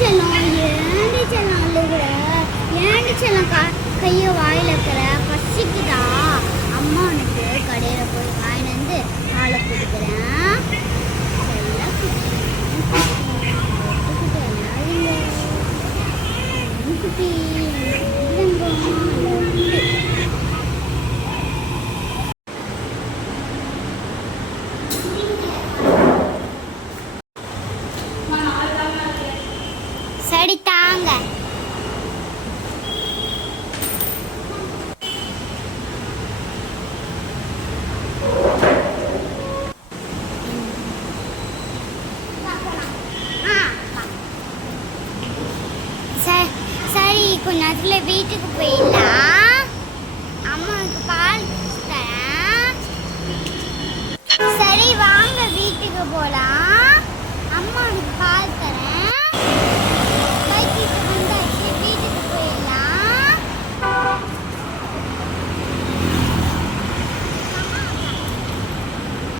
செல்லம் ஏண்டி செல்லம் அழுகுற? ஏண்டி செல்லம் கையை வாயில் இருக்கிற? பசிக்குதா? அம்மா உனக்கு கடையில் போய் வாங்கிட்டு வந்து பாலை கொடுக்குறேன். குட்டி சரி தாங்க. சரி கொஞ்ச நேரத்தில் வீட்டுக்கு போயிடலாம். அம்மாவுக்கு பால் தரேன். சரி வாங்க வீட்டுக்கு போகலாம்.